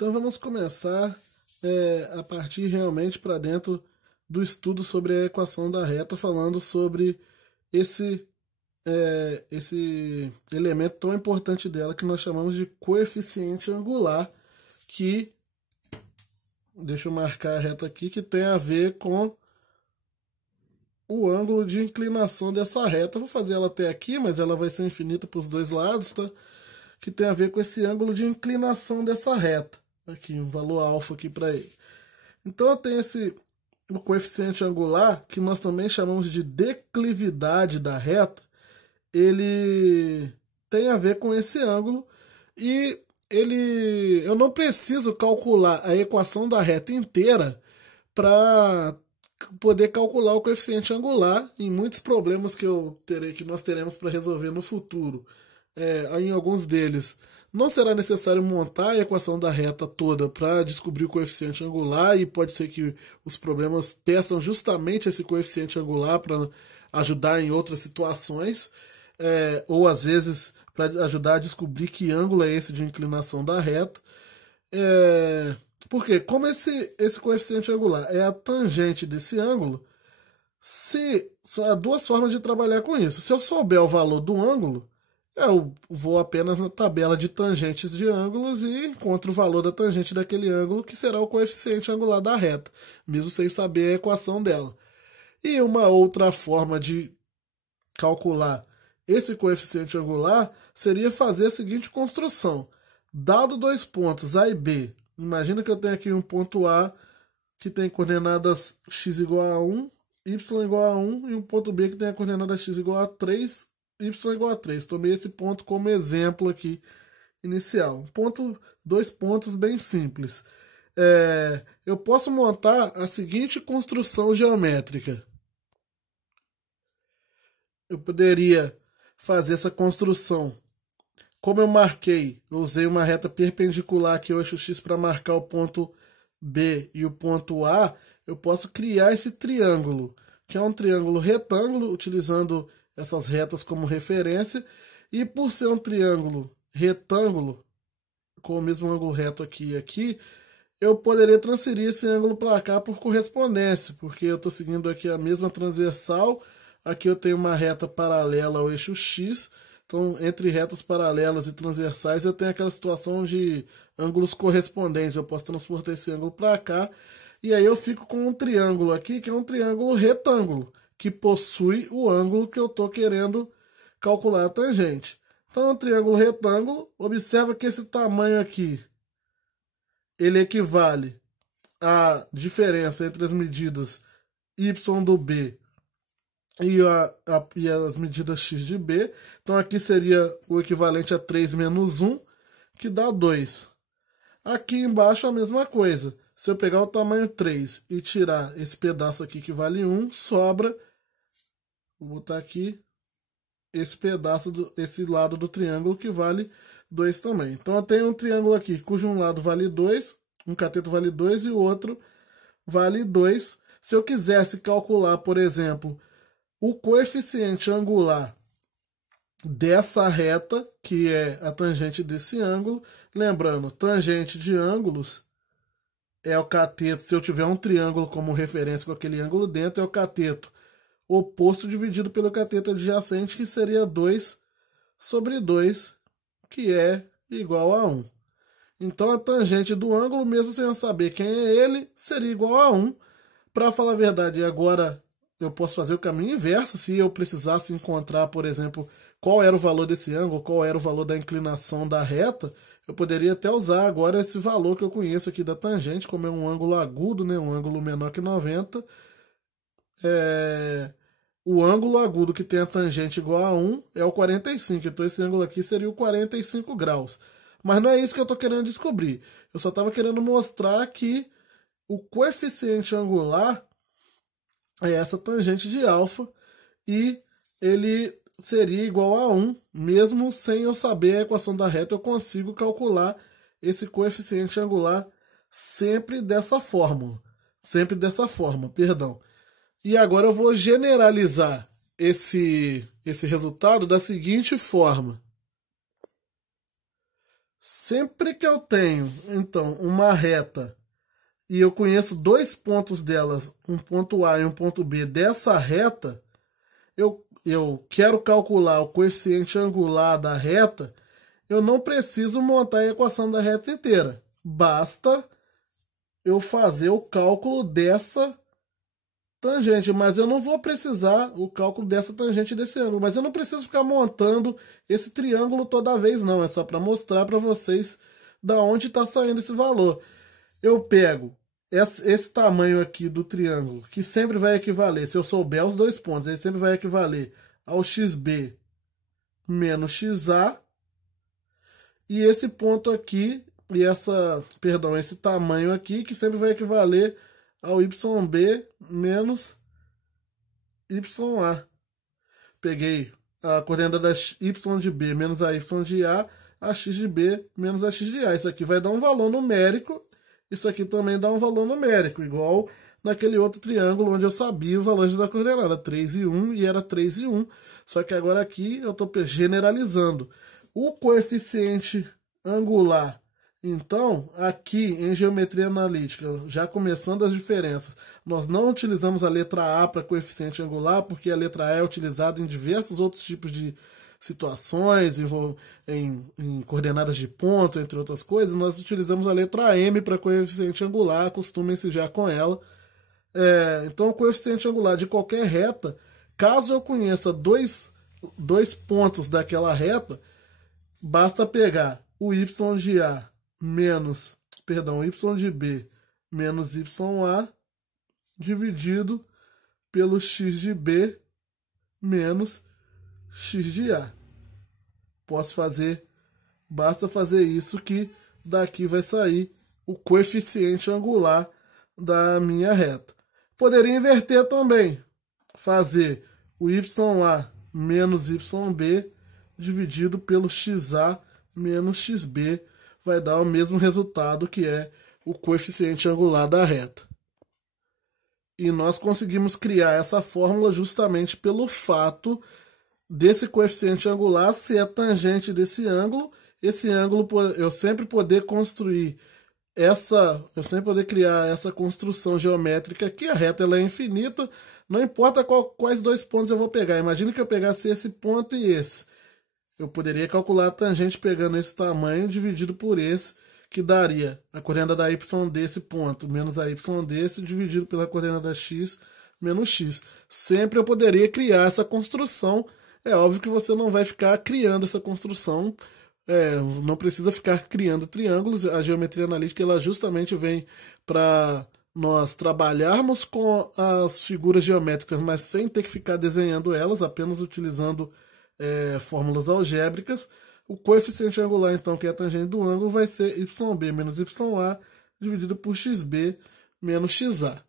Então vamos começar a partir realmente para dentro do estudo sobre a equação da reta, falando sobre esse, esse elemento tão importante dela que nós chamamos de coeficiente angular, que, deixa eu marcar a reta aqui, que tem a ver com o ângulo de inclinação dessa reta. Eu vou fazer ela até aqui, mas ela vai ser infinita para os dois lados, tá? Que tem a ver com esse ângulo de inclinação dessa reta. Aqui, um valor alfa aqui para ele. Então eu tenho o coeficiente angular, que nós também chamamos de declividade da reta. Ele tem a ver com esse ângulo e eu não preciso calcular a equação da reta inteira para poder calcular o coeficiente angular em muitos problemas que nós teremos para resolver no futuro. Em alguns deles não será necessário montar a equação da reta toda para descobrir o coeficiente angular, e pode ser que os problemas peçam justamente esse coeficiente angular para ajudar em outras situações, ou às vezes para ajudar a descobrir que ângulo é esse de inclinação da reta. Porque como esse coeficiente angular é a tangente desse ângulo, há duas formas de trabalhar com isso. Se eu souber o valor do ângulo, eu vou apenas na tabela de tangentes de ângulos e encontro o valor da tangente daquele ângulo, que será o coeficiente angular da reta, mesmo sem saber a equação dela. E uma outra forma de calcular esse coeficiente angular seria fazer a seguinte construção. Dado dois pontos A e B, imagina que eu tenho aqui um ponto A que tem coordenadas x igual a 1, y igual a 1, e um ponto B que tem a coordenada x igual a 3, y igual a 3. Tomei esse ponto como exemplo aqui inicial. Dois pontos bem simples. Eu posso montar a seguinte construção geométrica. Eu poderia fazer essa construção. Como eu usei uma reta perpendicular aqui ao eixo x para marcar o ponto B e o ponto A, eu posso criar esse triângulo, que é um triângulo retângulo, utilizando essas retas como referência, e por ser um triângulo retângulo, com o mesmo ângulo reto aqui e aqui, eu poderia transferir esse ângulo para cá por correspondência, porque eu estou seguindo aqui a mesma transversal, aqui eu tenho uma reta paralela ao eixo x, então entre retas paralelas e transversais eu tenho aquela situação de ângulos correspondentes, eu posso transportar esse ângulo para cá, e aí eu fico com um triângulo aqui, que é um triângulo retângulo, que possui o ângulo que eu estou querendo calcular a tangente. Então, é um triângulo retângulo. Observa que esse tamanho aqui, ele equivale à diferença entre as medidas y do B e as medidas x de B. Então, aqui seria o equivalente a 3 menos 1, que dá 2. Aqui embaixo a mesma coisa. Se eu pegar o tamanho 3 e tirar esse pedaço aqui que vale 1, sobra. Vou botar aqui esse pedaço, esse lado do triângulo que vale 2 também. Então eu tenho um triângulo aqui cujo um lado vale 2, um cateto vale 2 e o outro vale 2. Se eu quisesse calcular, por exemplo, o coeficiente angular dessa reta, que é a tangente desse ângulo, lembrando, tangente de ângulos é o cateto, se eu tiver um triângulo como referência com aquele ângulo dentro, é o cateto oposto dividido pelo cateto adjacente, que seria 2 sobre 2, que é igual a 1. Então a tangente do ângulo, mesmo sem eu saber quem é ele, seria igual a 1. Para falar a verdade, agora eu posso fazer o caminho inverso. Se eu precisasse encontrar, por exemplo, qual era o valor desse ângulo, qual era o valor da inclinação da reta, eu poderia até usar agora esse valor que eu conheço aqui da tangente, como é um ângulo agudo, né, um ângulo menor que 90. O ângulo agudo que tem a tangente igual a 1 é o 45. Então esse ângulo aqui seria o 45 graus. Mas não é isso que eu estou querendo descobrir. Eu só estava querendo mostrar que o coeficiente angular é essa tangente de alfa, e ele seria igual a 1. Mesmo sem eu saber a equação da reta, eu consigo calcular esse coeficiente angular sempre dessa fórmula. Sempre dessa forma, perdão. E agora eu vou generalizar esse resultado da seguinte forma. Sempre que eu tenho, então, uma reta e eu conheço dois pontos delas, um ponto A e um ponto B dessa reta, eu quero calcular o coeficiente angular da reta, eu não preciso montar a equação da reta inteira. Basta eu fazer o cálculo dessa tangente, mas eu não vou precisar o cálculo dessa tangente desse ângulo, mas eu não preciso ficar montando esse triângulo toda vez não, é só para mostrar para vocês da onde está saindo esse valor. Eu pego esse tamanho aqui do triângulo, que sempre vai equivaler, se eu souber os dois pontos, ele sempre vai equivaler ao XB menos XA, e esse ponto aqui, e esse tamanho aqui, que sempre vai equivaler ao YB menos YA. Peguei a coordenada da Y de B menos a Y de A X de B menos a X de A. Isso aqui vai dar um valor numérico, isso aqui também dá um valor numérico, igual naquele outro triângulo onde eu sabia o valor da coordenada, 3 e 1, e era 3 e 1. Só que agora aqui eu estou generalizando. O coeficiente angular, então, aqui em geometria analítica, já começando as diferenças, nós não utilizamos a letra A para coeficiente angular, porque a letra A é utilizada em diversos outros tipos de situações, em coordenadas de ponto, entre outras coisas. Nós utilizamos a letra M para coeficiente angular, acostumem-se já com ela. Então, o coeficiente angular de qualquer reta, caso eu conheça dois pontos daquela reta, basta pegar o y de A menos, perdão, y de B menos YA dividido pelo x de B menos x de A. Basta fazer isso que daqui vai sair o coeficiente angular da minha reta. Poderia inverter também, fazer o YA menos YB dividido pelo XA menos XB, vai dar o mesmo resultado, que é o coeficiente angular da reta. E nós conseguimos criar essa fórmula justamente pelo fato desse coeficiente angular ser a tangente desse ângulo, esse ângulo eu sempre poder criar essa construção geométrica aqui. A reta ela é infinita, não importa quais dois pontos eu vou pegar. Imagine que eu pegasse esse ponto e esse. Eu poderia calcular a tangente pegando esse tamanho dividido por esse, que daria a coordenada da y desse ponto menos a y desse dividido pela coordenada x menos x. Sempre eu poderia criar essa construção. É óbvio que você não vai ficar criando essa construção, não precisa ficar criando triângulos. A geometria analítica ela justamente vem para nós trabalharmos com as figuras geométricas, mas sem ter que ficar desenhando elas, apenas utilizando fórmulas algébricas. O coeficiente angular, então, que é a tangente do ângulo, vai ser YB menos YA dividido por XB menos XA.